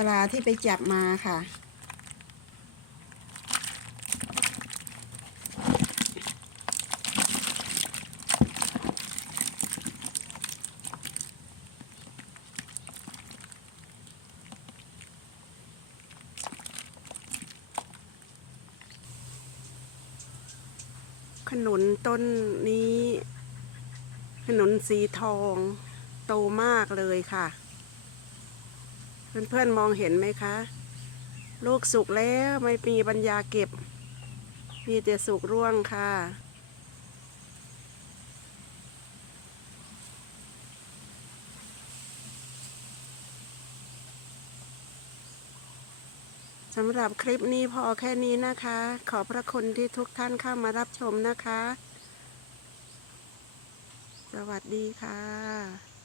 ปลาที่ไปจับมาค่ะ ขนุนต้นนี้ ขนุนสีทอง โตมากเลยค่ะ เพื่อนๆมองเห็นไหมคะ ลูกสุกแล้วไม่มีปัญญาเก็บ มีแต่สุกร่วงค่ะ สำหรับคลิปนี้พอแค่นี้นะคะ ขอพระคุณที่ทุกท่านเข้ามารับชมนะคะ สวัสดีค่ะ